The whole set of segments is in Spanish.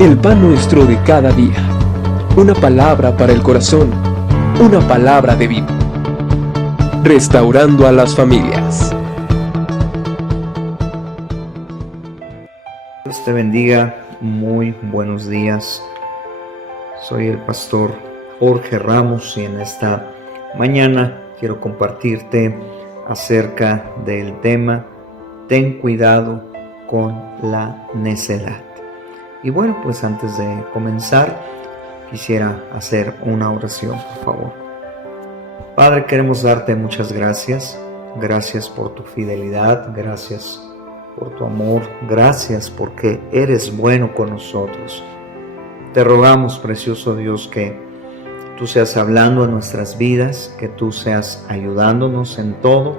El pan nuestro de cada día. Una palabra para el corazón. Una palabra de vida. Restaurando a las familias. Dios te bendiga, muy buenos días. Soy el pastor Jorge Ramos y en esta mañana quiero compartirte acerca del tema Ten cuidado con la necedad. Y bueno, pues antes de comenzar quisiera hacer una oración, por favor. Padre, queremos darte muchas gracias. Gracias por tu fidelidad, gracias por tu amor, gracias porque eres bueno con nosotros. Te rogamos, precioso Dios, que tú seas hablando en nuestras vidas, que tú seas ayudándonos en todo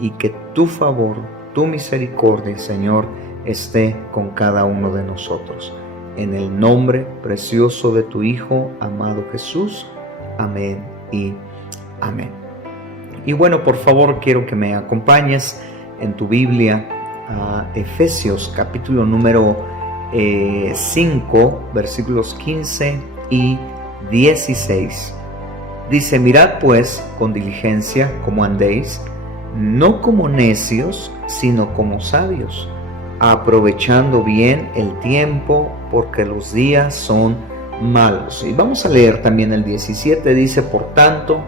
y que tu favor, tu misericordia, Señor, esté con cada uno de nosotros. En el nombre precioso de tu Hijo, amado Jesús. Amén y amén. Y bueno, por favor, quiero que me acompañes en tu Biblia a Efesios capítulo número 5, versículos 15 y 16. Dice: mirad pues con diligencia cómo andéis, no como necios, sino como sabios, aprovechando bien el tiempo, porque los días son malos. Y vamos a leer también el 17, dice: por tanto,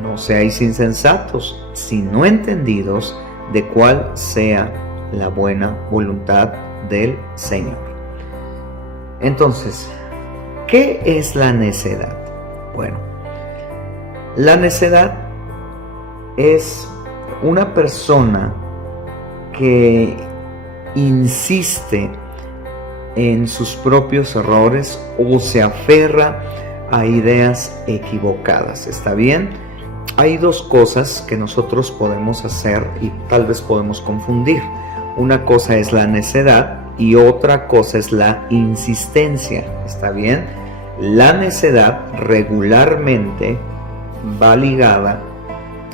no seáis insensatos, sino entendidos de cuál sea la buena voluntad del Señor. Entonces, ¿qué es la necedad? Bueno, la necedad es una persona que insiste en sus propios errores o se aferra a ideas equivocadas. ¿Está bien? Hay dos cosas que nosotros podemos hacer y tal vez podemos confundir. Una cosa es la necedad y otra cosa es la insistencia. ¿Está bien? La necedad regularmente va ligada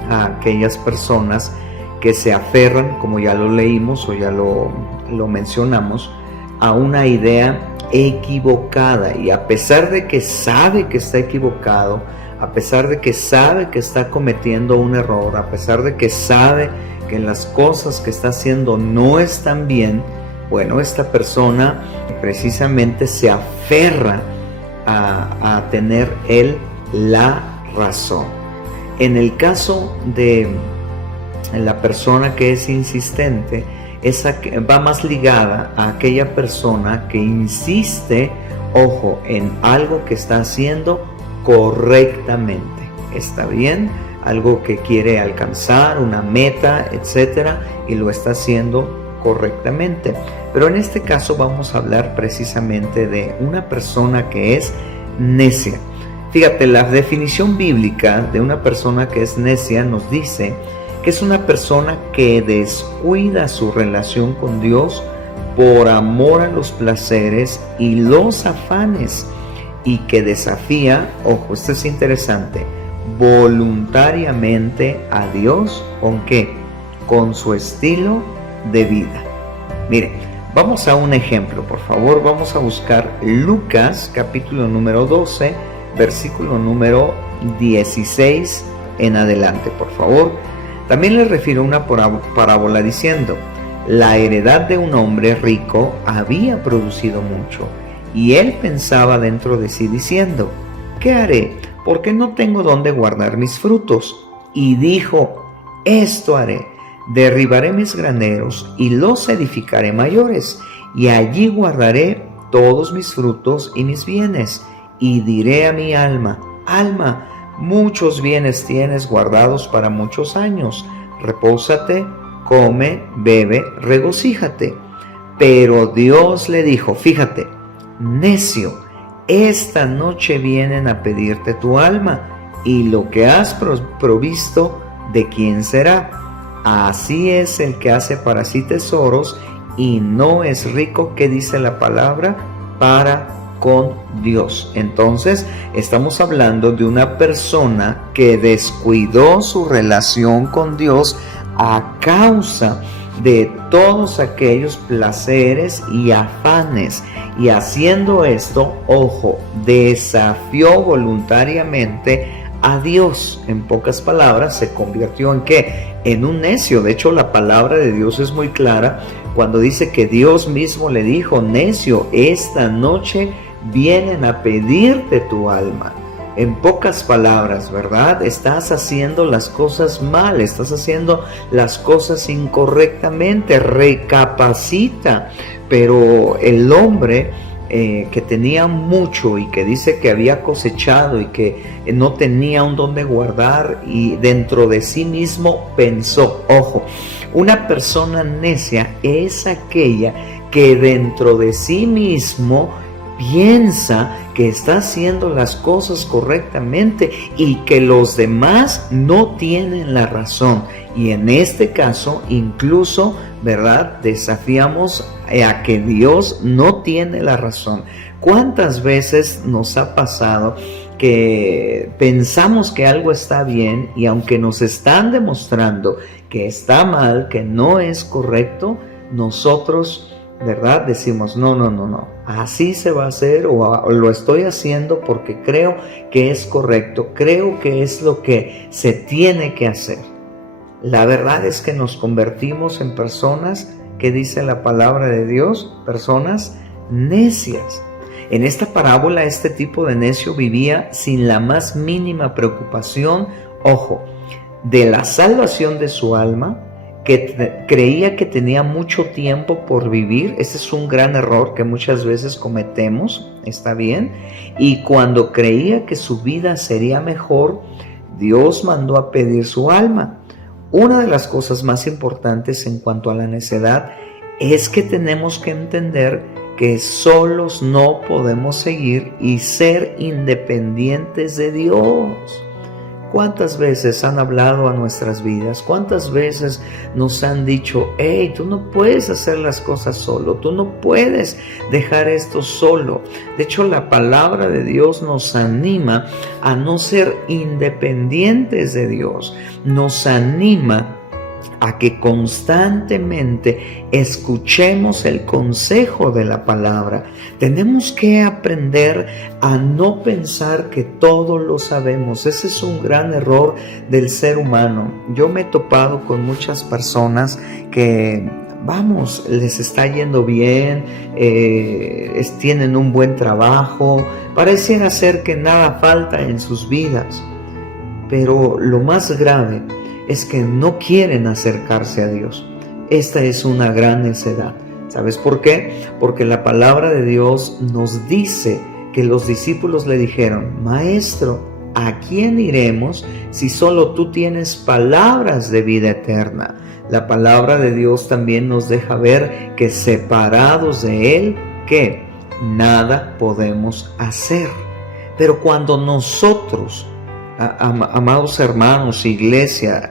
a aquellas personas que se aferran, como ya lo leímos o ya lo mencionamos, a una idea equivocada, y a pesar de que sabe que está equivocado, a pesar de que sabe que está cometiendo un error, a pesar de que sabe que las cosas que está haciendo no están bien, bueno, esta persona precisamente se aferra a tener él la razón. En el caso de la persona que es insistente, esa que va más ligada a aquella persona que insiste, ojo, en algo que está haciendo correctamente. ¿Está bien? Algo que quiere alcanzar, una meta, etcétera, y lo está haciendo correctamente. Pero en este caso vamos a hablar precisamente de una persona que es necia. Fíjate, la definición bíblica de una persona que es necia nos dice que es una persona que descuida su relación con Dios por amor a los placeres y los afanes, y que desafía, ojo, esto es interesante, voluntariamente a Dios. ¿Con qué? Con su estilo de vida. Mire, vamos a un ejemplo, por favor. Vamos a buscar Lucas capítulo número 12, versículo número 16 en adelante, por favor. También le refiero una parábola diciendo: la heredad de un hombre rico había producido mucho, y él pensaba dentro de sí diciendo: ¿qué haré? Porque no tengo dónde guardar mis frutos. Y dijo: esto haré, derribaré mis graneros y los edificaré mayores, y allí guardaré todos mis frutos y mis bienes. Y diré a mi alma: alma, muchos bienes tienes guardados para muchos años. Repósate, come, bebe, regocíjate. Pero Dios le dijo, fíjate, necio, esta noche vienen a pedirte tu alma, y lo que has provisto, ¿de quién será? Así es el que hace para sí tesoros y no es rico, ¿qué dice la palabra? Para con Dios. Entonces estamos hablando de una persona que descuidó su relación con Dios a causa de todos aquellos placeres y afanes. Y haciendo esto, ojo, desafió voluntariamente a Dios. En pocas palabras, se convirtió en ¿qué? En un necio. De hecho, la palabra de Dios es muy clara cuando dice que Dios mismo le dijo: necio, esta noche vienen a pedirte tu alma. En pocas palabras, ¿verdad? Estás haciendo las cosas mal, estás haciendo las cosas incorrectamente, recapacita. Pero el hombre que tenía mucho y que dice que había cosechado y que no tenía un dónde guardar, y dentro de sí mismo pensó, ojo, una persona necia es aquella que dentro de sí mismo piensa que está haciendo las cosas correctamente y que los demás no tienen la razón. Y en este caso, incluso, ¿verdad?, desafiamos a que Dios no tiene la razón. ¿Cuántas veces nos ha pasado que pensamos que algo está bien y aunque nos están demostrando que está mal, que no es correcto, nosotros, ¿verdad?, decimos no, así se va a hacer, o lo estoy haciendo porque creo que es correcto, creo que es lo que se tiene que hacer? La verdad es que nos convertimos en personas, que dice la palabra de Dios, personas necias. En esta parábola, este tipo de necio vivía sin la más mínima preocupación, ojo, de la salvación de su alma, que creía que tenía mucho tiempo por vivir. Ese es un gran error que muchas veces cometemos, ¿está bien? Y cuando creía que su vida sería mejor, Dios mandó a pedir su alma. Una de las cosas más importantes en cuanto a la necedad es que tenemos que entender que solos no podemos seguir y ser independientes de Dios. ¿Cuántas veces han hablado a nuestras vidas? ¿Cuántas veces nos han dicho: hey, tú no puedes hacer las cosas solo, tú no puedes dejar esto solo? De hecho, la palabra de Dios nos anima a no ser independientes de Dios, nos anima a que constantemente escuchemos el consejo de la palabra. Tenemos que aprender a no pensar que todo lo sabemos. Ese es un gran error del ser humano. Yo me he topado con muchas personas que, les está yendo bien, tienen un buen trabajo, pareciera ser que nada falta en sus vidas, pero lo más grave es que no quieren acercarse a Dios. Esta es una gran necedad. ¿Sabes por qué? Porque la palabra de Dios nos dice que los discípulos le dijeron: Maestro, ¿a quién iremos si solo tú tienes palabras de vida eterna? La palabra de Dios también nos deja ver que separados de Él, ¿qué? Nada podemos hacer. Pero cuando nosotros, amados hermanos, iglesia,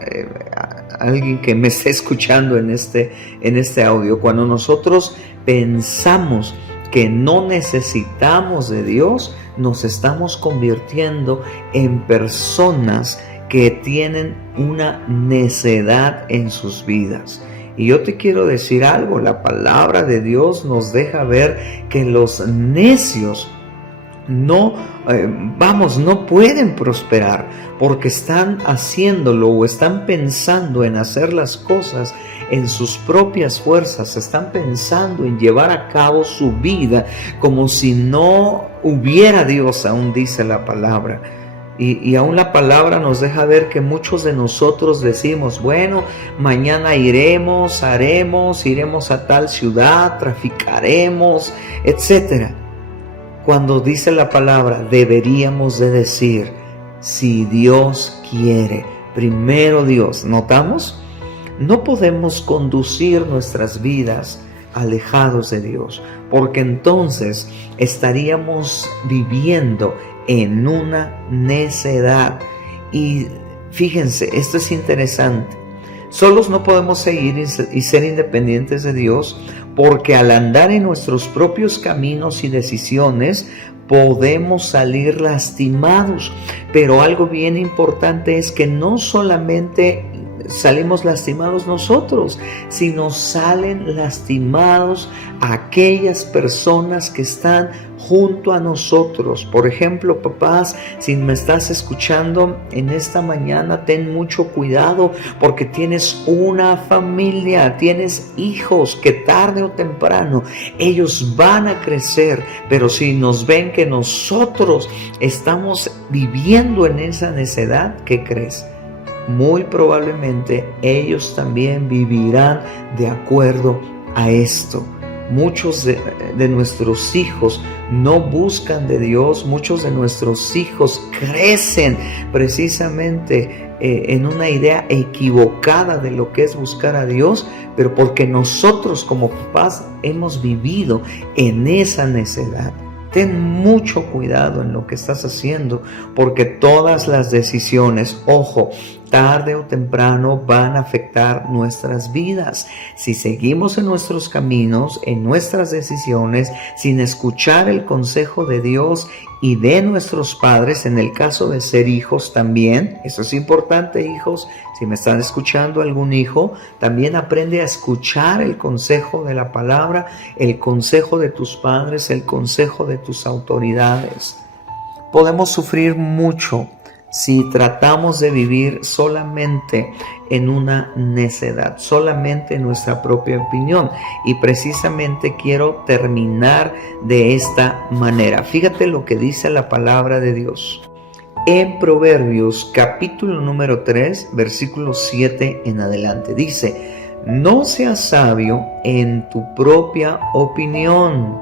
alguien que me esté escuchando en este audio, cuando nosotros pensamos que no necesitamos de Dios, nos estamos convirtiendo en personas que tienen una necedad en sus vidas. Y yo te quiero decir algo: la palabra de Dios nos deja ver que los necios no pueden prosperar porque están haciéndolo o están pensando en hacer las cosas en sus propias fuerzas, están pensando en llevar a cabo su vida como si no hubiera Dios, aún dice la palabra. Y aún la palabra nos deja ver que muchos de nosotros decimos: bueno, mañana iremos a tal ciudad, traficaremos, etcétera. Cuando dice la palabra, deberíamos de decir: si Dios quiere, primero Dios. ¿Notamos? No podemos conducir nuestras vidas alejados de Dios, porque entonces estaríamos viviendo en una necedad. Y fíjense, esto es interesante. Solos no podemos seguir y ser independientes de Dios, porque al andar en nuestros propios caminos y decisiones podemos salir lastimados. Pero algo bien importante es que no solamente salimos lastimados nosotros, sino salen lastimados aquellas personas que están junto a nosotros. Por ejemplo, papás, si me estás escuchando en esta mañana, ten mucho cuidado porque tienes una familia, tienes hijos que tarde o temprano ellos van a crecer, pero si nos ven que nosotros estamos viviendo en esa necedad, ¿qué crees? Muy probablemente ellos también vivirán de acuerdo a esto. Muchos de nuestros hijos no buscan de Dios, muchos de nuestros hijos crecen precisamente en una idea equivocada de lo que es buscar a Dios, pero porque nosotros como papás hemos vivido en esa necedad. Ten mucho cuidado en lo que estás haciendo, porque todas las decisiones, ojo, tarde o temprano van a afectar nuestras vidas. Si seguimos en nuestros caminos, en nuestras decisiones, sin escuchar el consejo de Dios y de nuestros padres, en el caso de ser hijos también, eso es importante, hijos. Si me están escuchando algún hijo, también aprende a escuchar el consejo de la palabra, el consejo de tus padres, el consejo de tus autoridades. Podemos sufrir mucho si tratamos de vivir solamente en una necedad, solamente en nuestra propia opinión. Y precisamente quiero terminar de esta manera. Fíjate lo que dice la palabra de Dios. En Proverbios capítulo número 3, versículo 7 en adelante. Dice: no seas sabio en tu propia opinión.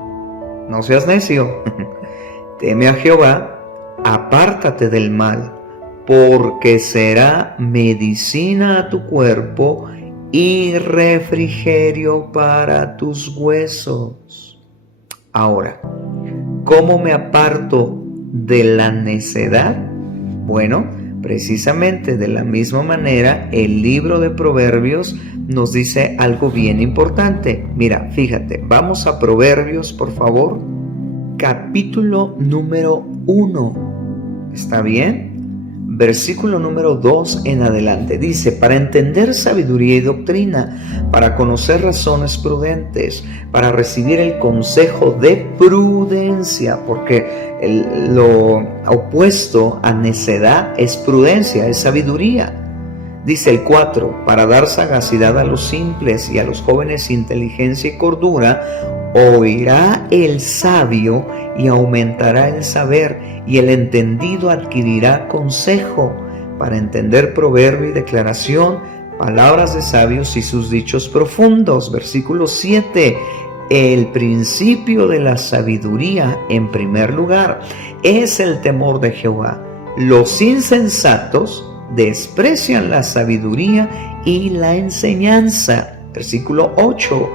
No seas necio. Teme a Jehová, apártate del mal, porque será medicina a tu cuerpo y refrigerio para tus huesos. Ahora, ¿cómo me aparto de la necedad? Bueno, precisamente de la misma manera, el libro de Proverbios nos dice algo bien importante. Mira, fíjate, vamos a Proverbios, por favor, capítulo número 1. ¿Está bien? Versículo número 2 en adelante. Dice: para entender sabiduría y doctrina, para conocer razones prudentes, para recibir el consejo de prudencia, porque lo opuesto a necedad es prudencia, es sabiduría. Dice el 4: para dar sagacidad a los simples y a los jóvenes inteligencia y cordura. Oirá el sabio y aumentará el saber, y el entendido adquirirá consejo. Para entender proverbio y declaración, palabras de sabios y sus dichos profundos. Versículo 7. El principio de la sabiduría, en primer lugar, es el temor de Jehová. Los insensatos desprecian la sabiduría y la enseñanza. Versículo 8.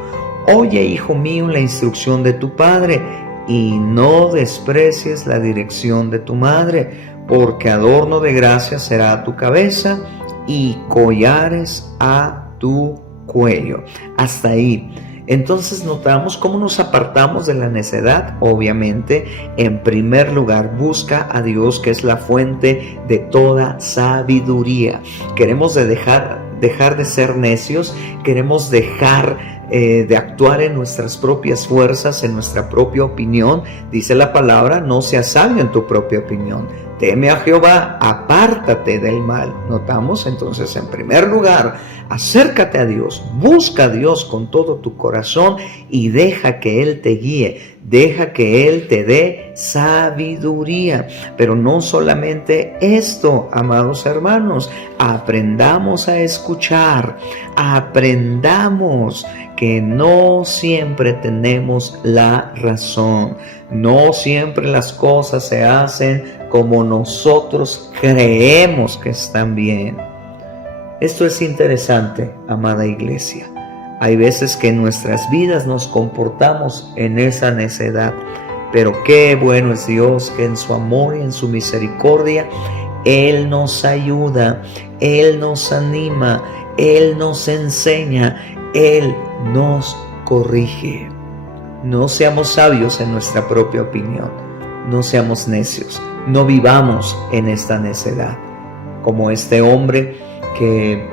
Oye, hijo mío, la instrucción de tu padre, y no desprecies la dirección de tu madre, porque adorno de gracia será tu cabeza y collares a tu cuello. Hasta ahí. Entonces notamos cómo nos apartamos de la necedad. Obviamente, en primer lugar, busca a Dios, que es la fuente de toda sabiduría. Queremos dejar de ser necios, queremos dejar de actuar en nuestras propias fuerzas, en nuestra propia opinión. Dice la palabra: no seas sabio en tu propia opinión. Teme a Jehová, apártate del mal. Notamos entonces, en primer lugar, acércate a Dios, busca a Dios con todo tu corazón y deja que Él te guíe, deja que Él te dé sabiduría. Pero no solamente esto, amados hermanos, aprendamos a escuchar, aprendamos que no siempre tenemos la razón, no siempre las cosas se hacen como nosotros creemos que están bien. Esto es interesante, amada iglesia. Hay veces que en nuestras vidas nos comportamos en esa necedad, pero qué bueno es Dios, que en su amor y en su misericordia Él nos ayuda, Él nos anima, Él nos enseña, Él nos corrige. No seamos sabios en nuestra propia opinión, no seamos necios, no vivamos en esta necedad, como este hombre que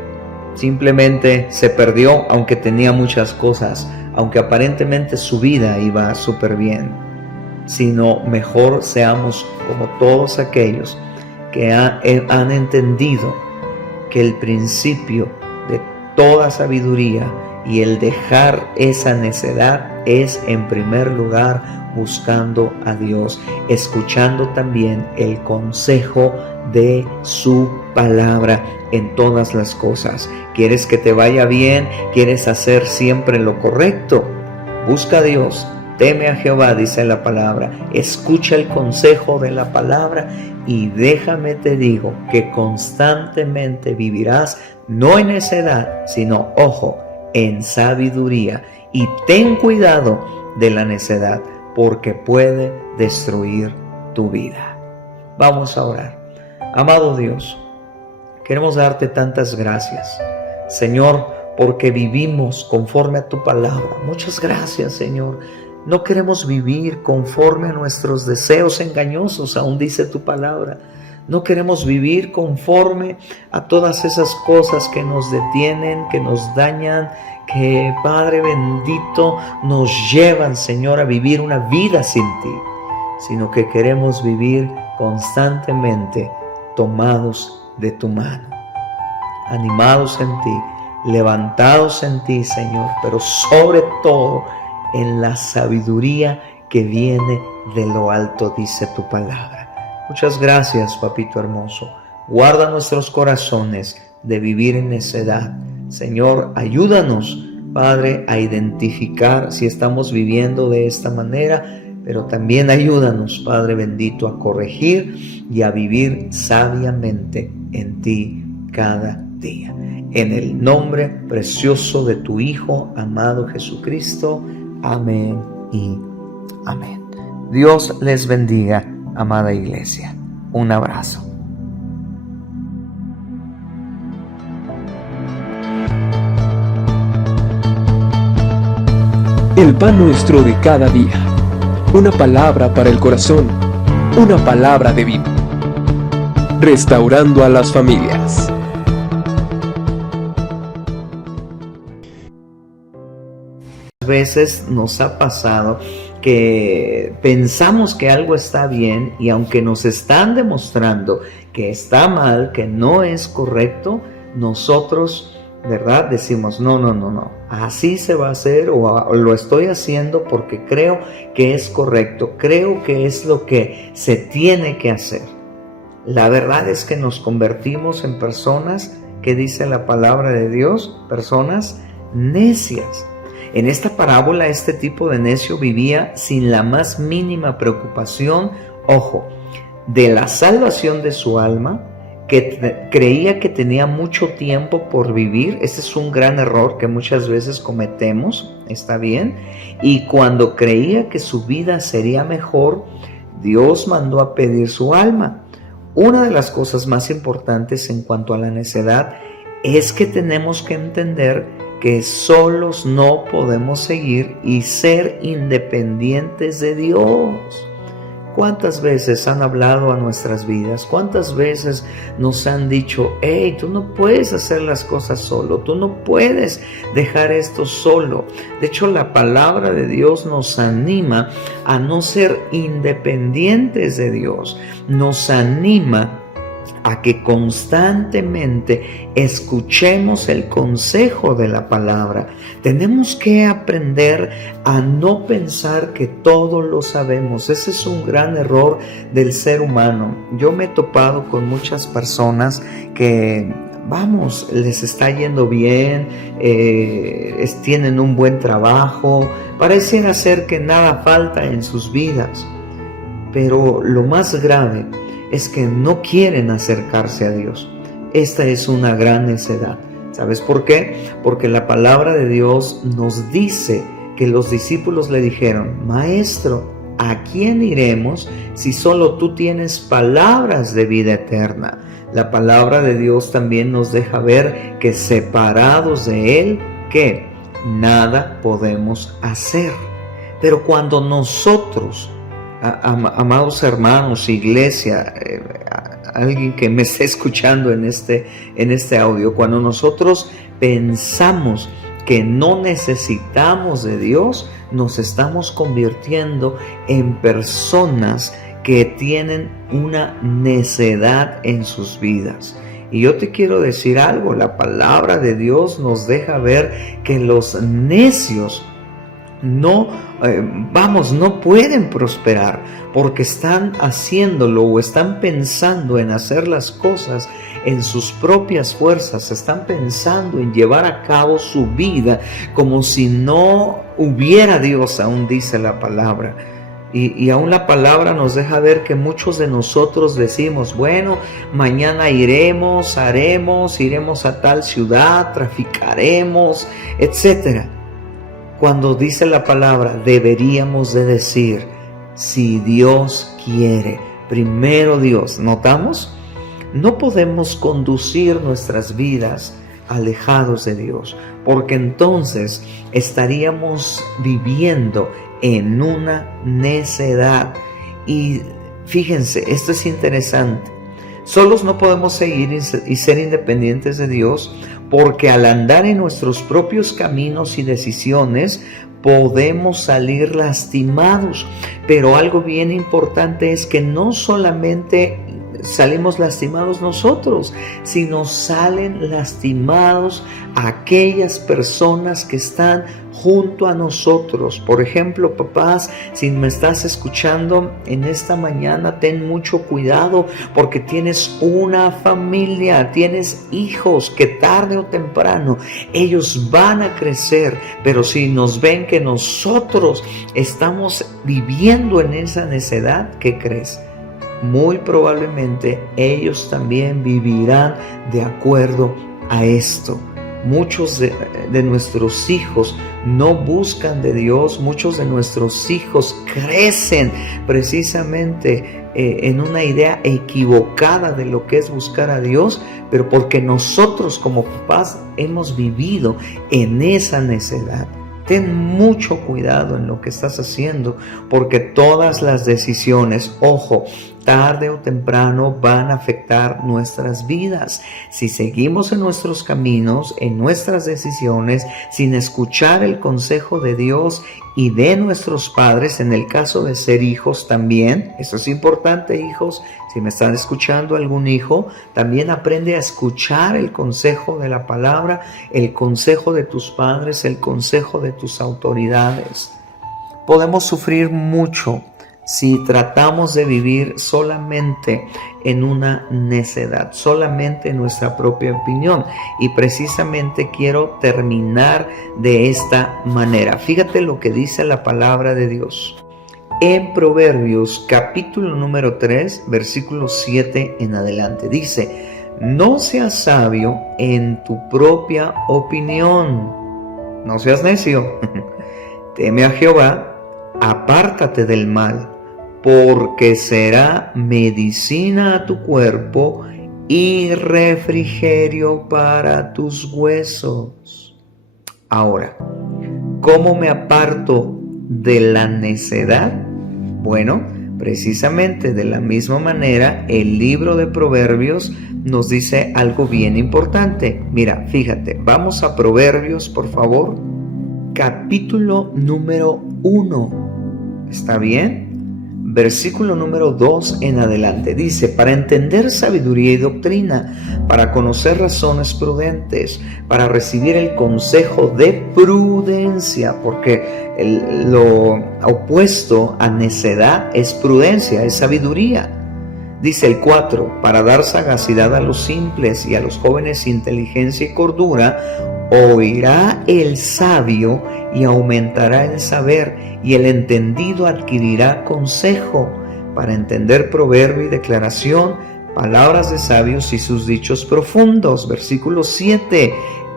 simplemente se perdió, aunque tenía muchas cosas, aunque aparentemente su vida iba súper bien, sino mejor seamos como todos aquellos que han entendido que el principio de toda sabiduría y el dejar esa necedad es, en primer lugar, buscando a Dios, escuchando también el consejo de su palabra en todas las cosas. ¿Quieres que te vaya bien? ¿Quieres hacer siempre lo correcto? Busca a Dios, teme a Jehová, dice la palabra, escucha el consejo de la palabra y déjame te digo que constantemente vivirás, no en necedad, sino, ojo, en sabiduría. Y ten cuidado de la necedad, porque puede destruir tu vida. Vamos a orar. Amado Dios, queremos darte tantas gracias, Señor, porque vivimos conforme a tu palabra. Muchas gracias, Señor. No queremos vivir conforme a nuestros deseos engañosos, aún dice tu palabra. No queremos vivir conforme a todas esas cosas que nos detienen, que nos dañan, que, Padre bendito, nos llevan, Señor, a vivir una vida sin ti, sino que queremos vivir constantemente tomados de tu mano, animados en ti, levantados en ti, Señor, pero sobre todo en la sabiduría que viene de lo alto, dice tu palabra. Muchas gracias, papito hermoso. Guarda nuestros corazones de vivir en necedad. Señor, ayúdanos, Padre, a identificar si estamos viviendo de esta manera, pero también ayúdanos, Padre bendito, a corregir y a vivir sabiamente en ti cada día. En el nombre precioso de tu Hijo, amado Jesucristo. Amén y amén. Dios les bendiga, amada iglesia. Un abrazo. El pan nuestro de cada día. Una palabra para el corazón. Una palabra de vida. Restaurando a las familias. Veces nos ha pasado que pensamos que algo está bien y aunque nos están demostrando que está mal, que no es correcto, nosotros, ¿verdad? Decimos, no, así se va a hacer o lo estoy haciendo porque creo que es correcto, creo que es lo que se tiene que hacer. La verdad es que nos convertimos en personas, que dice la palabra de Dios, personas necias. En esta parábola, este tipo de necio vivía sin la más mínima preocupación, ojo, de la salvación de su alma, que creía que tenía mucho tiempo por vivir. Ese es un gran error que muchas veces cometemos, ¿está bien? Y cuando creía que su vida sería mejor, Dios mandó a pedir su alma. Una de las cosas más importantes en cuanto a la necedad es que tenemos que entender que solos no podemos seguir y ser independientes de Dios. ¿Cuántas veces han hablado a nuestras vidas? ¿Cuántas veces nos han dicho, hey, tú no puedes hacer las cosas solo, tú no puedes dejar esto solo? De hecho, la palabra de Dios nos anima a no ser independientes de Dios, nos anima a que constantemente escuchemos el consejo de la palabra. Tenemos que aprender a no pensar que todo lo sabemos. Ese es un gran error del ser humano. Yo me he topado con muchas personas que, les está yendo bien, tienen un buen trabajo, pareciera ser que nada falta en sus vidas. Pero lo más grave es que no quieren acercarse a Dios. Esta es una gran necedad. ¿Sabes por qué? Porque la palabra de Dios nos dice que los discípulos le dijeron, Maestro, ¿a quién iremos si solo tú tienes palabras de vida eterna? La palabra de Dios también nos deja ver que separados de Él, ¿qué? Nada podemos hacer. Pero cuando nosotros, amados hermanos, iglesia, alguien que me esté escuchando en este audio, cuando nosotros pensamos que no necesitamos de Dios, nos estamos convirtiendo en personas que tienen una necedad en sus vidas. Y yo te quiero decir algo, la palabra de Dios nos deja ver que los necios no pueden prosperar porque están haciéndolo o están pensando en hacer las cosas en sus propias fuerzas, están pensando en llevar a cabo su vida como si no hubiera Dios, aún dice la palabra. Y aún la palabra nos deja ver que muchos de nosotros decimos, bueno, mañana iremos a tal ciudad, traficaremos, etcétera. Cuando dice la palabra, deberíamos de decir, si Dios quiere, primero Dios. ¿Notamos? No podemos conducir nuestras vidas alejados de Dios, porque entonces estaríamos viviendo en una necedad. Y fíjense, esto es interesante. Solos no podemos seguir y ser independientes de Dios, porque al andar en nuestros propios caminos y decisiones podemos salir lastimados. Pero algo bien importante es que no solamente salimos lastimados nosotros, sino salen lastimados aquellas personas que están junto a nosotros. Por ejemplo, papás, si me estás escuchando en esta mañana, ten mucho cuidado porque tienes una familia, tienes hijos que tarde o temprano ellos van a crecer, pero si nos ven que nosotros estamos viviendo en esa necedad, ¿qué crees? Muy probablemente ellos también vivirán de acuerdo a esto. Muchos de nuestros hijos no buscan de Dios, muchos de nuestros hijos crecen precisamente en una idea equivocada de lo que es buscar a Dios, pero porque nosotros como papás hemos vivido en esa necedad. Ten mucho cuidado en lo que estás haciendo, porque todas las decisiones, ojo, tarde o temprano van a afectar nuestras vidas. Si seguimos en nuestros caminos, en nuestras decisiones, sin escuchar el consejo de Dios y de nuestros padres, en el caso de ser hijos también, eso es importante, hijos. Si me están escuchando algún hijo, también aprende a escuchar el consejo de la palabra, el consejo de tus padres, el consejo de tus autoridades. Podemos sufrir mucho si tratamos de vivir solamente en una necedad, solamente en nuestra propia opinión. Y precisamente quiero terminar de esta manera. Fíjate lo que dice la palabra de Dios. En Proverbios capítulo número 3, versículo 7 en adelante. Dice, no seas sabio en tu propia opinión. No seas necio. Teme a Jehová, apártate del mal, porque será medicina a tu cuerpo y refrigerio para tus huesos. Ahora, ¿cómo me aparto de la necedad? Bueno, precisamente de la misma manera, el libro de Proverbios nos dice algo bien importante. Mira, fíjate, vamos a Proverbios, por favor. Capítulo número 1. ¿Está bien? Versículo número 2 en adelante. Dice, para entender sabiduría y doctrina, para conocer razones prudentes, para recibir el consejo de prudencia, porque lo opuesto a necedad es prudencia, es sabiduría. Dice el 4, para dar sagacidad a los simples y a los jóvenes inteligencia y cordura, oirá el sabio y aumentará el saber, y el entendido adquirirá consejo. Para entender proverbio y declaración, palabras de sabios y sus dichos profundos. Versículo 7.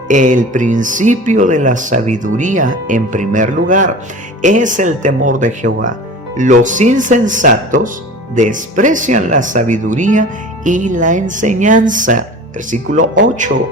El principio de la sabiduría, en primer lugar, es el temor de Jehová. Los insensatos desprecian la sabiduría y la enseñanza. Versículo 8.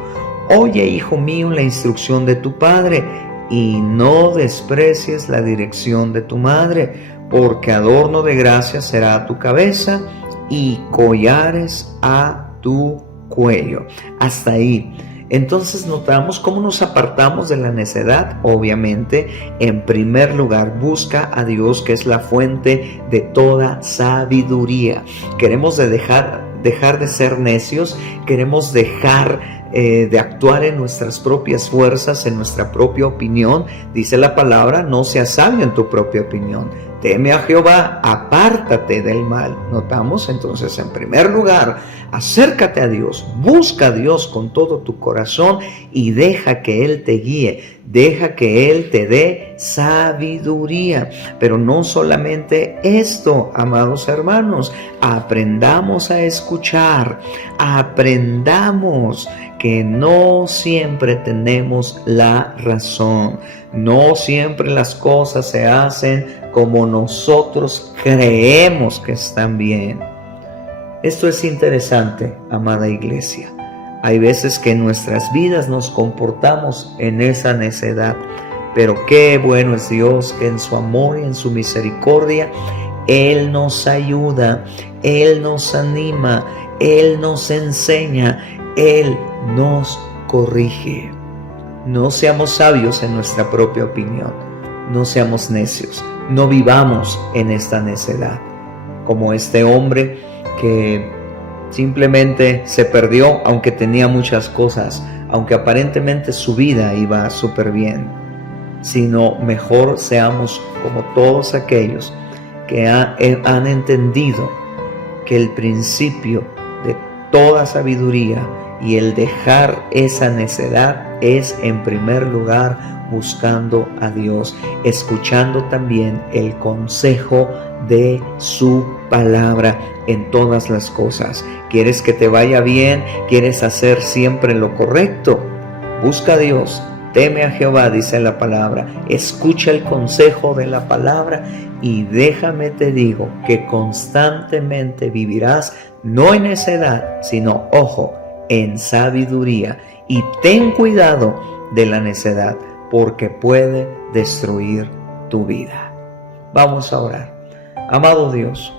Oye, hijo mío, la instrucción de tu padre, y no desprecies la dirección de tu madre, porque adorno de gracia será a tu cabeza y collares a tu cuello. Hasta ahí. Entonces notamos cómo nos apartamos de la necedad. Obviamente, en primer lugar, busca a Dios, que es la fuente de toda sabiduría. Queremos dejar de ser necios, queremos dejar de actuar en nuestras propias fuerzas, en nuestra propia opinión. Dice la palabra: no seas sabio en tu propia opinión. Teme a Jehová, apártate del mal. Notamos entonces, en primer lugar, acércate a Dios, busca a Dios con todo tu corazón y deja que Él te guíe, deja que Él te dé sabiduría. Pero no solamente esto, amados hermanos, aprendamos a escuchar, aprendamos que no siempre tenemos la razón, no siempre las cosas se hacen como nosotros creemos que están bien. Esto es interesante, amada iglesia. Hay veces que en nuestras vidas nos comportamos en esa necedad, pero qué bueno es Dios, que en su amor y en su misericordia Él nos ayuda, Él nos anima, Él nos enseña, Él nos corrige. No seamos sabios en nuestra propia opinión, no seamos necios, no vivamos en esta necedad, como este hombre que simplemente se perdió, aunque tenía muchas cosas, aunque aparentemente su vida iba súper bien, sino mejor seamos como todos aquellos que han entendido que el principio de toda sabiduría y el dejar esa necedad es, en primer lugar, buscando a Dios, escuchando también el consejo de su palabra en todas las cosas. ¿Quieres que te vaya bien? ¿Quieres hacer siempre lo correcto? Busca a Dios, teme a Jehová, dice la palabra, escucha el consejo de la palabra y déjame te digo que constantemente vivirás, no en necedad, sino, ojo, en sabiduría. Y ten cuidado de la necedad, porque puede destruir tu vida. Vamos a orar. Amado Dios,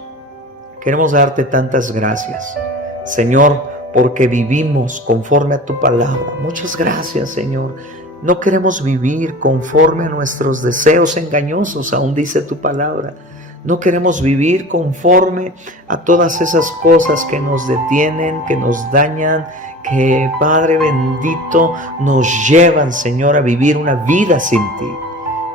queremos darte tantas gracias, Señor, porque vivimos conforme a tu palabra. Muchas gracias, Señor. No queremos vivir conforme a nuestros deseos engañosos, aún dice tu palabra. No queremos vivir conforme a todas esas cosas que nos detienen, que nos dañan, que, Padre bendito, nos llevan, Señor, a vivir una vida sin ti,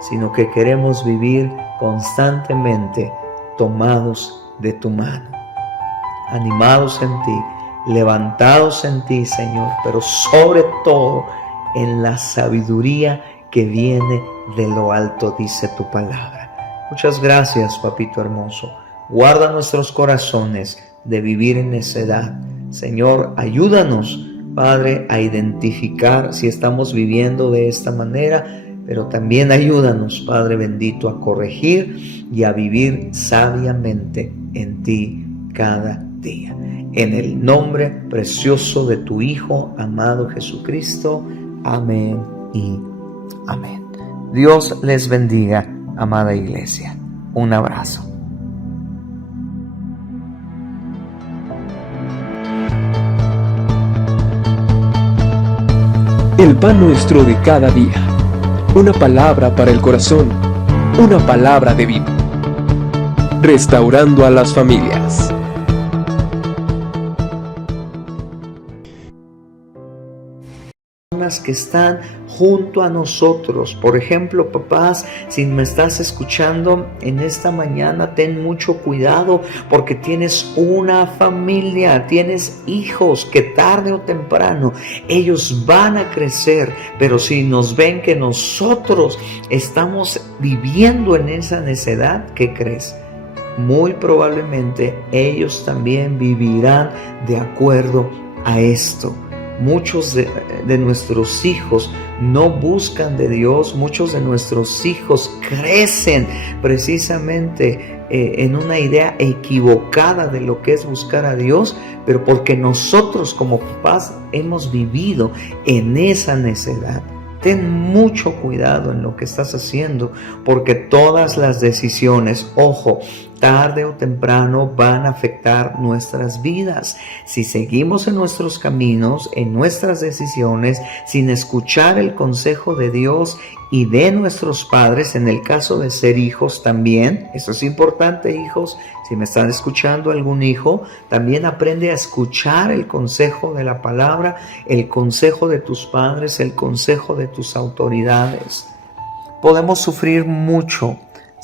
sino que queremos vivir constantemente tomados de tu mano, animados en ti, levantados en ti, Señor, pero sobre todo en la sabiduría que viene de lo alto, dice tu palabra. Muchas gracias, papito hermoso. Guarda nuestros corazones de vivir en necedad. Señor, ayúdanos, Padre, a identificar si estamos viviendo de esta manera, pero también ayúdanos, Padre bendito, a corregir y a vivir sabiamente en ti cada día. En el nombre precioso de tu Hijo amado Jesucristo. Amén y amén. Dios les bendiga, amada iglesia. Un abrazo. El pan nuestro de cada día. Una palabra para el corazón. Una palabra de vida. Restaurando a las familias. Que están junto a nosotros. Por ejemplo, papás, si me estás escuchando en esta mañana, ten mucho cuidado porque tienes una familia, tienes hijos que tarde o temprano ellos van a crecer, pero si nos ven que nosotros estamos viviendo en esa necedad, ¿qué crees? Muy probablemente ellos también vivirán de acuerdo a esto. Muchos de nuestros hijos no buscan de Dios, muchos de nuestros hijos crecen precisamente en una idea equivocada de lo que es buscar a Dios, pero porque nosotros como papás hemos vivido en esa necedad. Ten mucho cuidado en lo que estás haciendo, porque todas las decisiones, ojo, tarde o temprano van a afectar nuestras vidas. Si seguimos en nuestros caminos, en nuestras decisiones, sin escuchar el consejo de Dios y de nuestros padres, en el caso de ser hijos también, eso es importante, hijos. Si me están escuchando algún hijo, también aprende a escuchar el consejo de la palabra, el consejo de tus padres, el consejo de tus autoridades. Podemos sufrir mucho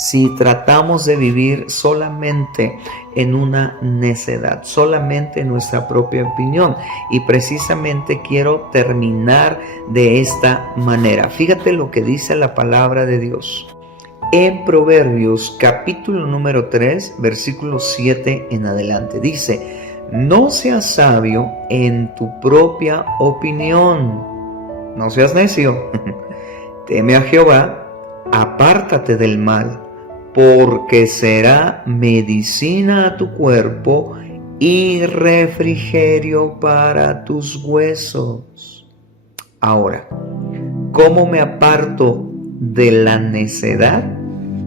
si tratamos de vivir solamente en una necedad, solamente en nuestra propia opinión. Y precisamente quiero terminar de esta manera. Fíjate lo que dice la palabra de Dios. En Proverbios capítulo número 3, versículo 7 en adelante. Dice: no seas sabio en tu propia opinión. No seas necio. Teme a Jehová, apártate del mal, porque será medicina a tu cuerpo y refrigerio para tus huesos. Ahora, ¿cómo me aparto de la necedad?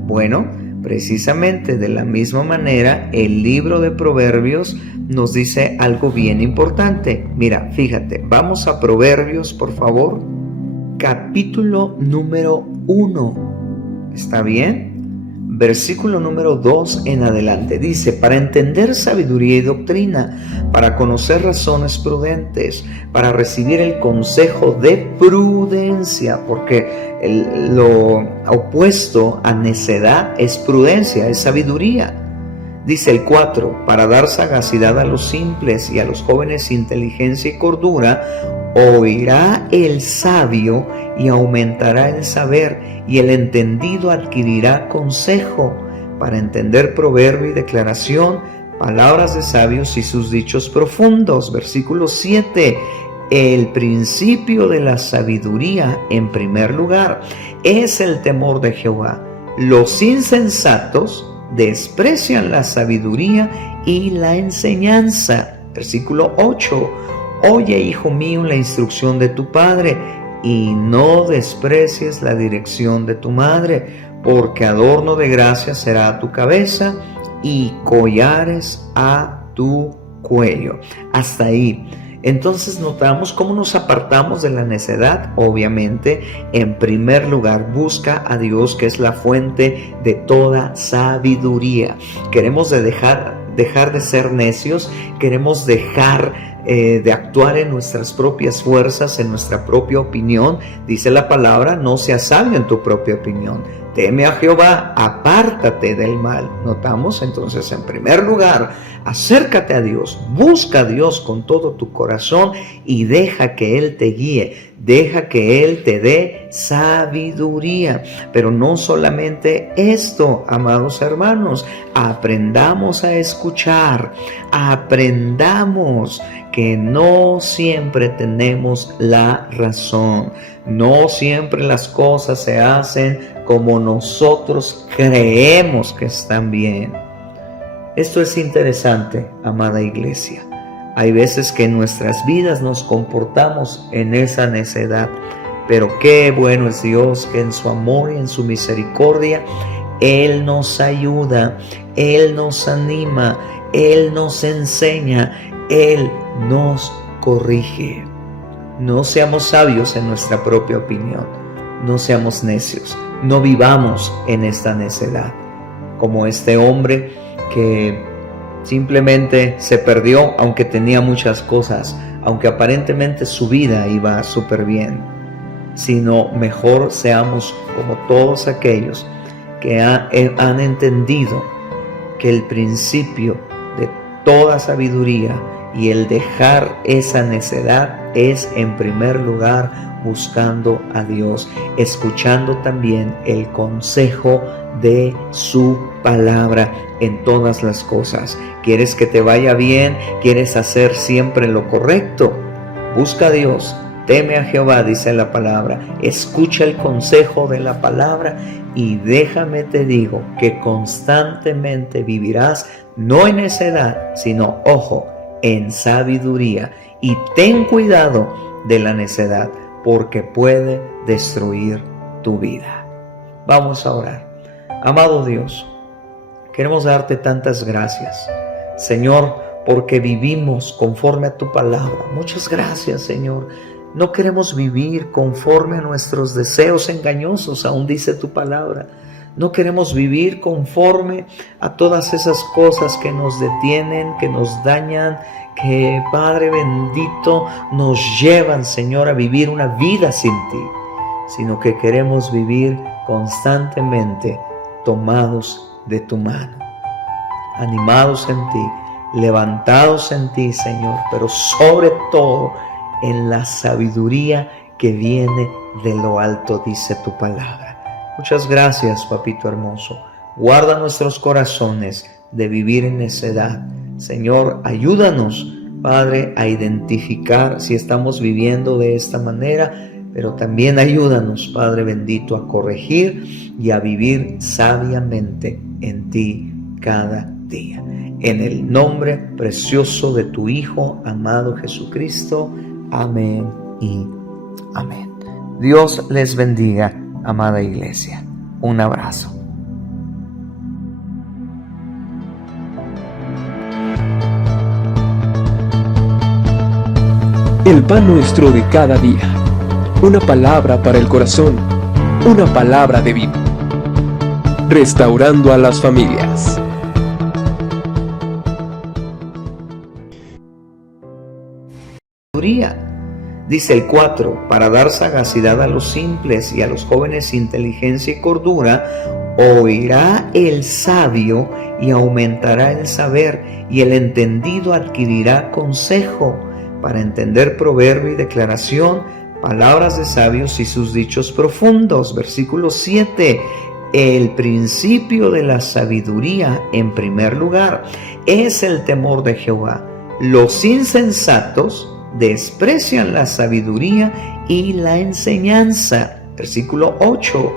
Bueno, precisamente de la misma manera, el libro de Proverbios nos dice algo bien importante. Mira, fíjate, vamos a Proverbios, por favor. Capítulo número 1. ¿Está bien? Versículo número 2 en adelante. Dice: para entender sabiduría y doctrina, para conocer razones prudentes, para recibir el consejo de prudencia, porque lo opuesto a necedad es prudencia, es sabiduría. Dice el 4: para dar sagacidad a los simples y a los jóvenes inteligencia y cordura. Oirá el sabio y aumentará el saber, y el entendido adquirirá consejo. Para entender proverbio y declaración, palabras de sabios y sus dichos profundos. Versículo 7. El principio de la sabiduría, en primer lugar, es el temor de Jehová. Los insensatos desprecian la sabiduría y la enseñanza. Versículo 8. Oye, hijo mío, la instrucción de tu padre, y no desprecies la dirección de tu madre, porque adorno de gracia será a tu cabeza y collares a tu cuello. Hasta ahí. Entonces notamos cómo nos apartamos de la necedad. Obviamente, en primer lugar, busca a Dios, que es la fuente de toda sabiduría. Queremos dejar de ser necios, queremos dejar de actuar en nuestras propias fuerzas, en nuestra propia opinión. Dice la palabra: no seas sabio en tu propia opinión. Teme a Jehová, apártate del mal. Notamos entonces, en primer lugar, acércate a Dios, busca a Dios con todo tu corazón y deja que Él te guíe, deja que Él te dé sabiduría. Pero no solamente esto, amados hermanos, aprendamos a escuchar, aprendamos que no siempre tenemos la razón, no siempre las cosas se hacen como nosotros creemos que están bien. Esto es interesante, amada iglesia. Hay veces que en nuestras vidas nos comportamos en esa necedad, pero qué bueno es Dios, que en su amor y en su misericordia Él nos ayuda, Él nos anima, Él nos enseña, Él nos corrige. No seamos sabios en nuestra propia opinión, no seamos necios, no vivamos en esta necedad, como este hombre que simplemente se perdió, aunque tenía muchas cosas, aunque aparentemente su vida iba súper bien, sino mejor seamos como todos aquellos que han entendido que el principio de toda sabiduría y el dejar esa necedad es, en primer lugar, buscando a Dios, escuchando también el consejo de su palabra en todas las cosas. ¿Quieres que te vaya bien? ¿Quieres hacer siempre lo correcto? Busca a Dios, teme a Jehová, dice la palabra, escucha el consejo de la palabra y déjame te digo que constantemente vivirás, no en necedad, sino, ojo, en sabiduría. Y ten cuidado de la necedad, porque puede destruir tu vida. Vamos a orar. Amado Dios, Queremos darte tantas gracias, Señor, porque vivimos conforme a tu palabra. Muchas gracias, Señor. No queremos vivir conforme a nuestros deseos engañosos, aún dice tu palabra. No queremos vivir conforme a todas esas cosas que nos detienen, que nos dañan, que, Padre bendito, nos llevan, Señor, a vivir una vida sin ti, sino que queremos vivir constantemente tomados de tu mano, animados en ti, levantados en ti, Señor, pero sobre todo en la sabiduría que viene de lo alto, dice tu palabra. Muchas gracias, papito hermoso. Guarda nuestros corazones de vivir en necedad. Señor, ayúdanos, Padre, a identificar si estamos viviendo de esta manera, pero también ayúdanos, Padre bendito, a corregir y a vivir sabiamente en ti cada día. En el nombre precioso de tu Hijo amado Jesucristo. Amén y amén. Dios les bendiga, amada iglesia. Un abrazo. El pan nuestro de cada día. Una palabra para el corazón. Una palabra de vida. Restaurando a las familias. Dice el 4, para dar sagacidad a los simples y a los jóvenes inteligencia y cordura, oirá el sabio y aumentará el saber, y el entendido adquirirá consejo, para entender proverbio y declaración, palabras de sabios y sus dichos profundos. Versículo 7, el principio de la sabiduría, en primer lugar, es el temor de Jehová. Los insensatos desprecian la sabiduría y la enseñanza. Versículo 8,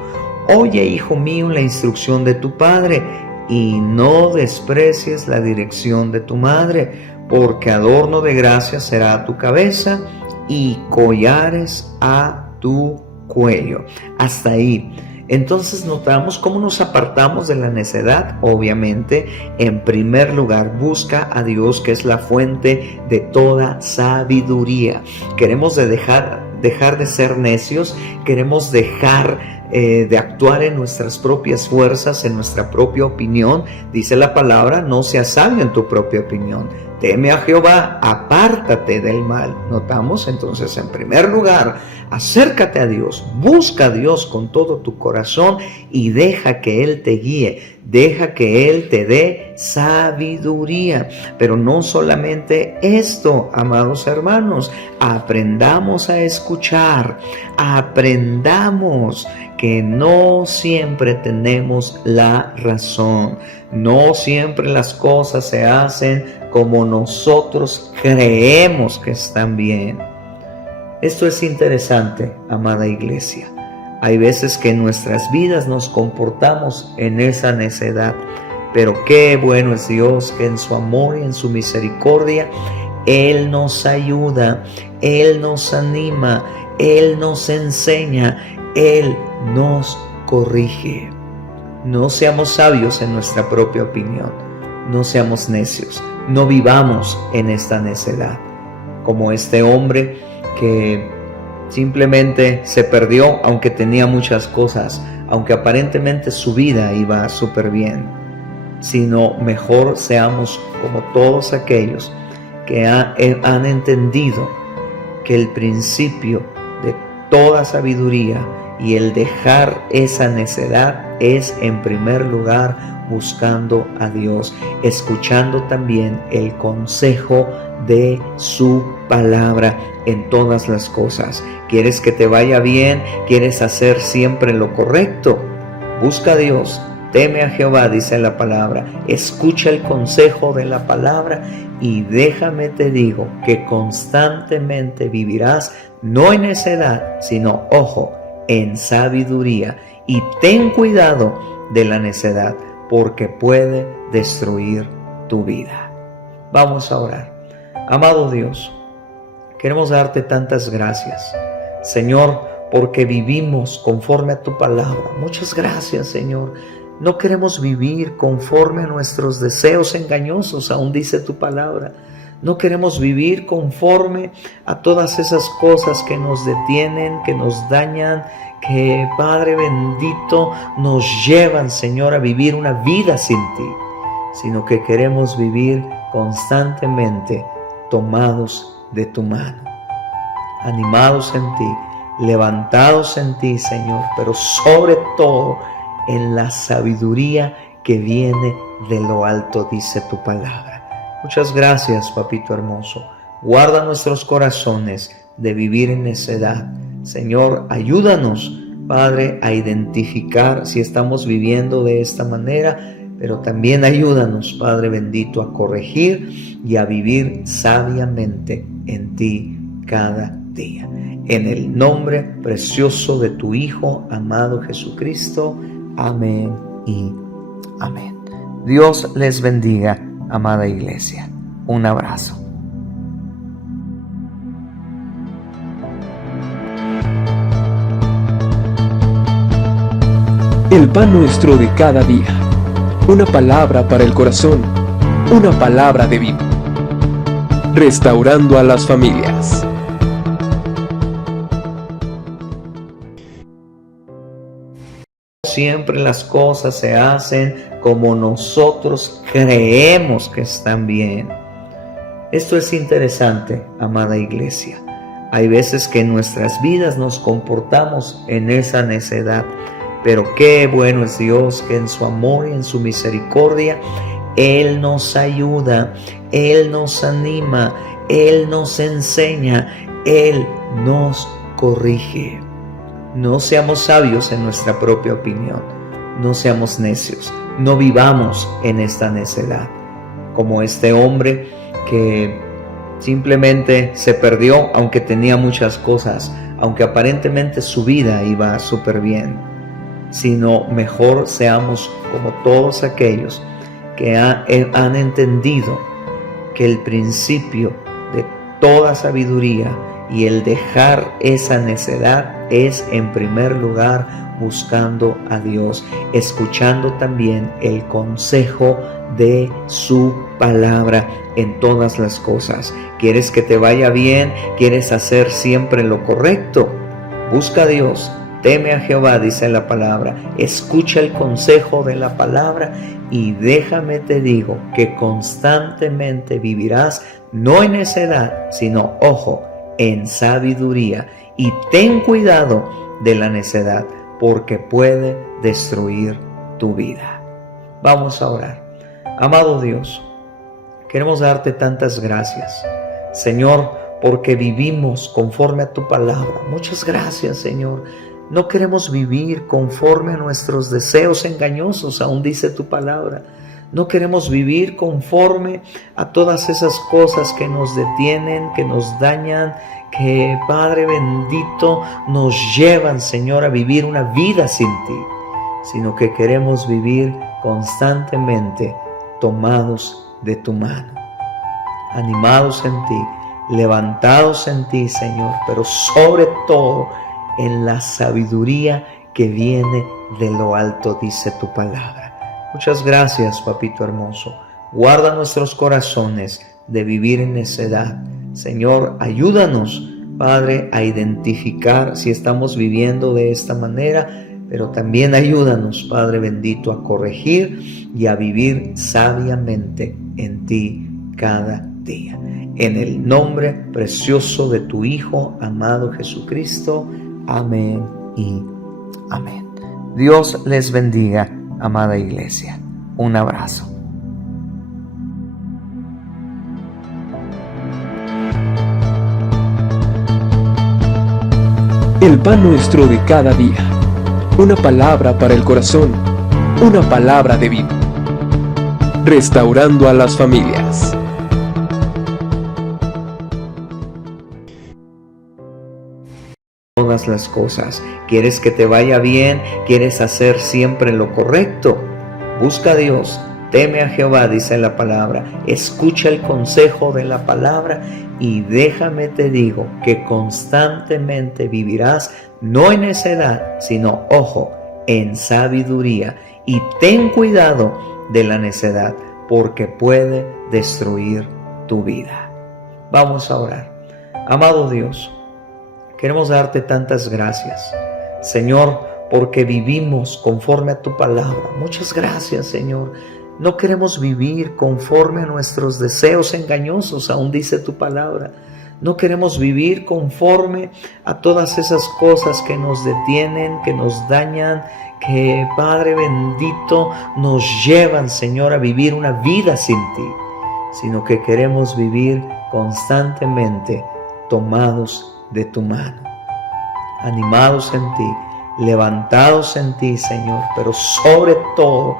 oye, hijo mío, la instrucción de tu padre, y no desprecies la dirección de tu madre, porque adorno de gracia será a tu cabeza y collares a tu cuello. Hasta ahí. Entonces notamos cómo nos apartamos de la necedad. Obviamente, en primer lugar, busca a Dios, que es la fuente de toda sabiduría. Queremos dejar de ser necios, queremos dejar de actuar en nuestras propias fuerzas, en nuestra propia opinión. Dice la palabra, no seas sabio en tu propia opinión. Teme a Jehová, apártate del mal. Notamos entonces, en primer lugar, acércate a Dios, busca a Dios con todo tu corazón y deja que Él te guíe, deja que Él te dé sabiduría. Pero no solamente esto, amados hermanos, aprendamos a escuchar, aprendamos que no siempre tenemos la razón, no siempre las cosas se hacen como nosotros creemos que están bien. Esto es interesante, amada iglesia. Hay veces que en nuestras vidas nos comportamos en esa necedad, pero qué bueno es Dios, que en su amor y en su misericordia Él nos ayuda, Él nos anima, Él nos enseña, Él nos corrige. No seamos sabios en nuestra propia opinión, no seamos necios, no vivamos en esta necedad, como este hombre que simplemente se perdió, aunque tenía muchas cosas, aunque aparentemente su vida iba súper bien, sino mejor seamos como todos aquellos que han entendido que el principio de toda sabiduría y el dejar esa necedad es, en primer lugar, buscando a Dios, escuchando también el consejo de su palabra en todas las cosas. ¿Quieres que te vaya bien? ¿Quieres hacer siempre lo correcto? Busca a Dios, teme a Jehová, dice la palabra, escucha el consejo de la palabra y déjame te digo que constantemente vivirás, no en necedad, sino, ojo, en sabiduría. Y ten cuidado de la necedad, porque puede destruir tu vida. Vamos a orar. Amado Dios, queremos darte tantas gracias, Señor, porque vivimos conforme a tu palabra. Muchas gracias, Señor. No queremos vivir conforme a nuestros deseos engañosos, aún dice tu palabra. No queremos vivir conforme a todas esas cosas que nos detienen, que nos dañan, que, Padre bendito, nos llevan, Señor, a vivir una vida sin ti, sino que queremos vivir constantemente tomados de tu mano, animados en ti, levantados en ti, Señor, pero sobre todo en la sabiduría que viene de lo alto, dice tu palabra. Muchas gracias, papito hermoso. Guarda nuestros corazones de vivir en necedad. Señor, ayúdanos, Padre, a identificar si estamos viviendo de esta manera, pero también ayúdanos, Padre bendito, a corregir y a vivir sabiamente en ti cada día. En el nombre precioso de tu Hijo amado Jesucristo. Amén y amén. Dios les bendiga, amada iglesia. Un abrazo. El pan nuestro de cada día. Una palabra para el corazón. Una palabra de vida. Restaurando a las familias. Siempre las cosas se hacen como nosotros creemos que están bien. Esto es interesante, amada iglesia. Hay veces que en nuestras vidas nos comportamos en esa necedad, pero qué bueno es Dios que en su amor y en su misericordia Él nos ayuda, Él nos anima, Él nos enseña, Él nos corrige. No seamos sabios en nuestra propia opinión, no seamos necios, no vivamos en esta necedad, como este hombre que simplemente se perdió aunque tenía muchas cosas, aunque aparentemente su vida iba súper bien, sino mejor seamos como todos aquellos que han entendido que el principio de toda sabiduría y el dejar esa necedad es en primer lugar buscando a Dios, escuchando también el consejo de su palabra en todas las cosas. ¿Quieres que te vaya bien? ¿Quieres hacer siempre lo correcto? Busca a Dios, teme a Jehová, dice la palabra, escucha el consejo de la palabra y déjame te digo que constantemente vivirás no en necedad, sino, ojo, en sabiduría, y ten cuidado de la necedad porque puede destruir tu vida. Vamos a orar. Amado Dios, queremos darte tantas gracias, Señor, porque vivimos conforme a tu palabra. Muchas gracias, Señor. No queremos vivir conforme a nuestros deseos engañosos, aún dice tu palabra. No queremos vivir conforme a todas esas cosas que nos detienen, que nos dañan, que, Padre bendito, nos llevan, Señor, a vivir una vida sin ti, sino que queremos vivir constantemente tomados de tu mano, animados en ti, levantados en ti, Señor, pero sobre todo en la sabiduría que viene de lo alto, dice tu palabra. Muchas gracias, papito hermoso. Guarda nuestros corazones de vivir en necedad. Señor, ayúdanos, Padre, a identificar si estamos viviendo de esta manera, pero también ayúdanos, Padre bendito, a corregir y a vivir sabiamente en ti cada día. En el nombre precioso de tu Hijo amado Jesucristo. Amén y amén. Dios les bendiga, amada iglesia. Un abrazo. El pan nuestro de cada día. Una palabra para el corazón. Una palabra de vida. Restaurando a las familias. Todas las cosas. ¿Quieres que te vaya bien? ¿Quieres hacer siempre lo correcto? Busca a Dios, teme a Jehová, dice la palabra, escucha el consejo de la palabra y déjame te digo que constantemente vivirás no en necedad, sino, ojo, en sabiduría y ten cuidado de la necedad, porque puede destruir tu vida. Vamos a orar. Amado Dios, queremos darte tantas gracias, Señor, porque vivimos conforme a tu palabra. Muchas gracias, Señor. No queremos vivir conforme a nuestros deseos engañosos, aún dice tu palabra. No queremos vivir conforme a todas esas cosas que nos detienen, que nos dañan, que, Padre bendito, nos llevan, Señor, a vivir una vida sin ti, sino que queremos vivir constantemente tomados de tu mano, animados en ti, levantados en ti, Señor, pero sobre todo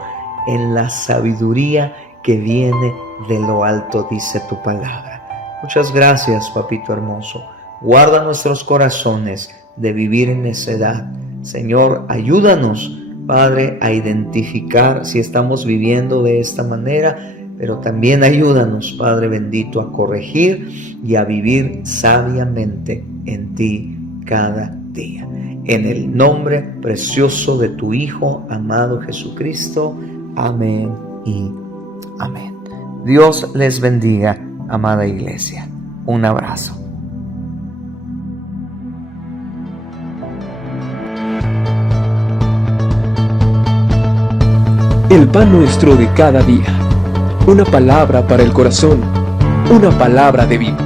en la sabiduría que viene de lo alto, dice tu palabra. Muchas gracias, papito hermoso. Guarda nuestros corazones de vivir en necedad. Señor, ayúdanos, Padre, a identificar si estamos viviendo de esta manera, pero también ayúdanos, Padre bendito, a corregir y a vivir sabiamente en ti cada día. En el nombre precioso de tu Hijo amado Jesucristo. Amén y amén. Dios les bendiga, amada iglesia. Un abrazo. El pan nuestro de cada día. Una palabra para el corazón. Una palabra de vida.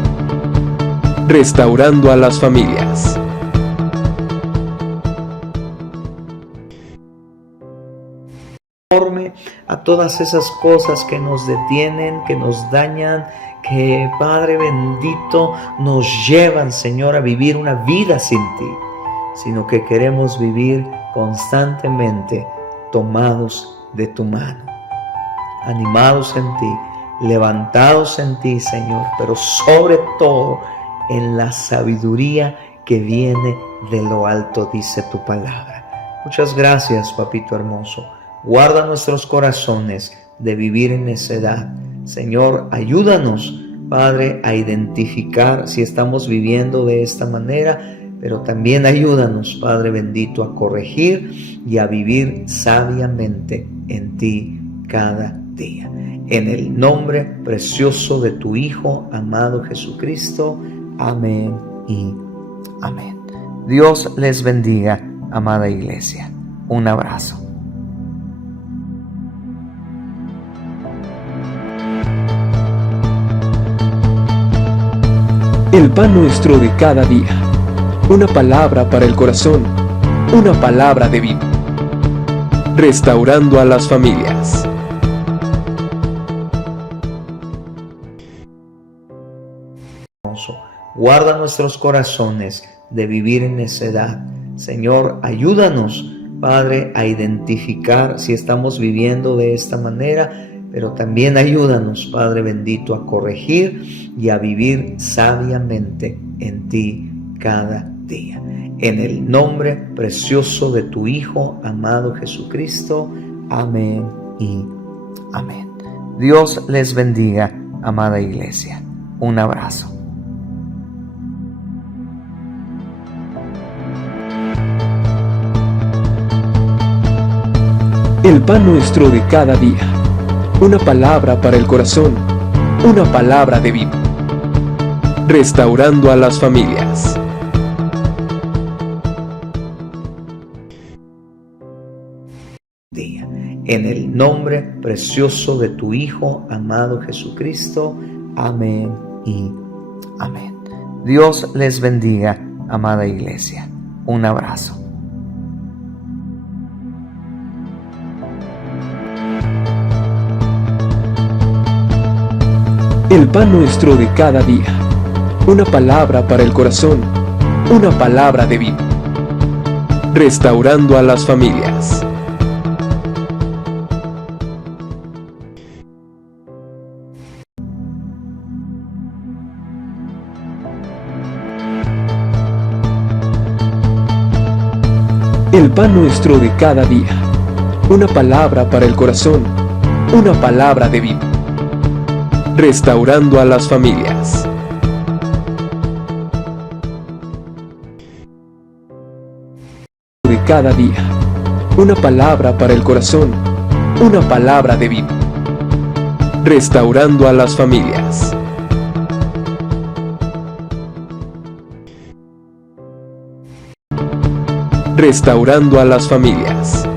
Restaurando a las familias. A todas esas cosas que nos detienen, que nos dañan, que, Padre bendito, nos llevan, Señor, a vivir una vida sin ti, sino que queremos vivir constantemente tomados de tu mano, animados en ti, levantados en ti, Señor, pero sobre todo en la sabiduría que viene de lo alto, dice tu palabra. Muchas gracias, papito hermoso. Guarda nuestros corazones de vivir en necedad. Señor, ayúdanos, Padre, a identificar si estamos viviendo de esta manera, pero también ayúdanos, Padre bendito, a corregir y a vivir sabiamente en ti cada día. En el nombre precioso de tu Hijo amado Jesucristo. Amén y amén. Dios les bendiga, amada iglesia. Un abrazo. El pan nuestro de cada día. Una palabra para el corazón. Una palabra de vida. Restaurando a las familias. Guarda nuestros corazones de vivir en necedad. Señor, ayúdanos, Padre, a identificar si estamos viviendo de esta manera, pero también ayúdanos, Padre bendito, a corregir y a vivir sabiamente en ti cada día. En el nombre precioso de tu Hijo amado Jesucristo. Amén y amén. Dios les bendiga, amada iglesia. Un abrazo. El pan nuestro de cada día. Una palabra para el corazón. Una palabra de vida. Restaurando a las familias. En el nombre precioso de tu Hijo amado Jesucristo. Amén y amén. Dios les bendiga, amada iglesia. Un abrazo. El pan nuestro de cada día. Una palabra para el corazón. Una palabra de vida. Restaurando a las familias. El pan nuestro de cada día. Una palabra para el corazón. Una palabra de vida. Restaurando a las familias. De cada día. una palabra para el corazón, una palabra de vida. Restaurando a las familias. Restaurando a las familias.